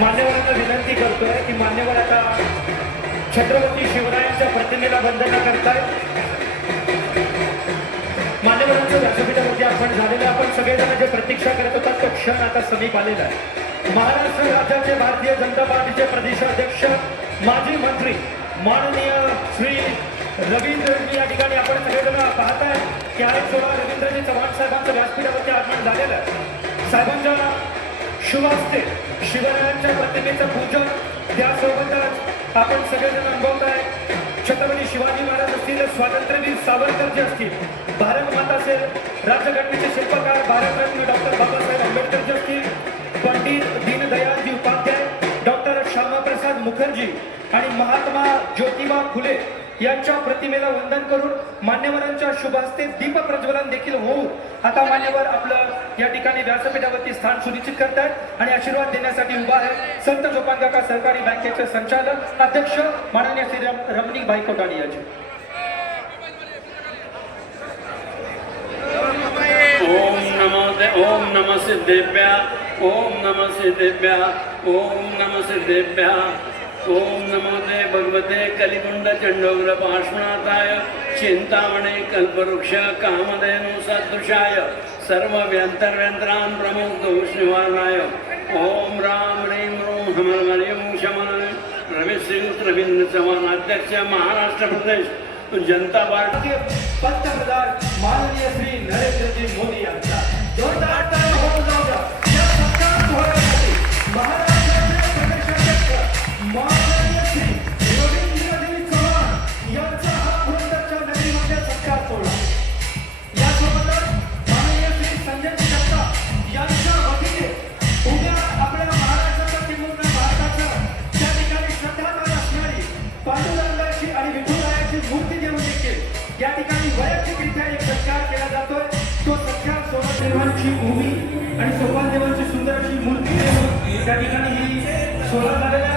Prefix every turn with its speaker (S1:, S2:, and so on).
S1: मान्यवरांना विनंती करतोय की मान्यवर आता छत्रपती शिवरायांच्या प्रतिमेला वंदना करतायत. मान्यवरांच्या व्यासपीठावरती आपण झालेलं आपण सगळेजण जे प्रतीक्षा करत होता तो क्षण आता समीप आलेला आहे. महाराष्ट्र राज्याचे भारतीय जनता पार्टीचे प्रदेशाध्यक्ष माजी मंत्री माननीय श्री रवींद्र या ठिकाणी आपण सगळेजण पाहताय की आज सोळा रवींद्रजी चव्हाण साहेबांचं व्यासपीठावरती आगमन झालेलं आहे. साहेबांच्या शुभ असते शिवरायांच्या प्रतिमेचं पूजन त्यासोबतच आपण सगळेजण अनुभवताय छत्रपती शिवाजी महाराज असतील स्वातंत्र्यवीर सावरकर जे असतील भारत माता असेल राज्यघटनेचे शिल्पकार भारतरत्न डॉक्टर बाबासाहेब आंबेडकर जे असतील पंडित दीनदयालजी उपाध्याय डॉक्टर श्यामाप्रसाद मुखर्जी आणि महात्मा ज्योतिबा फुले यांच्या प्रतिमेला वंदन करून मान्यवरांच्या शुभ हस्ते दीप प्रज्वलन आता मान्यवर आपलं या ठिकाणी व्यासपीठावरती स्थान सुनिश्चित करतात आणि आशीर्वाद देण्यासाठी उभा आहे संत जोपांकाका सहकारी बँकेचे संचालक अध्यक्ष माननीय श्री रम- रमणीक भाई कोटाणी यांचे.
S2: ओम नमो ओम नम सिद्धेभ्या ओम नम सिद्धेभ्या ओम नम सिद्धेभ्या ओम नमो दे भगवते कलिकुंड चंडोग्र पार्श्वनाथाय। चिंतामणे कल्पवृक्ष कामधेनु सदृशाय सर्व व्यंतरव्यंतरान प्रमुख दोष निवारणाय ओम राम ह्रीं रूम हमर मरियम शमन। रमेश सिंग रवींद्र चव्हाण अध्यक्ष महाराष्ट्र प्रदेश। जनता पार्टी।
S1: भारतीय पंतप्रधान माननीय श्री नरेंद्रजी मोदी यांचा। जोरदार होऊन या ठिकाणी वैयक्तिकरित्या एक सत्कार केला जातोय. तो सत्कार सोमदेवांची भूमी आणि सोपानदेवांची सुंदर अशी मूर्ती त्या ठिकाणी ही सोहळा झालेल्या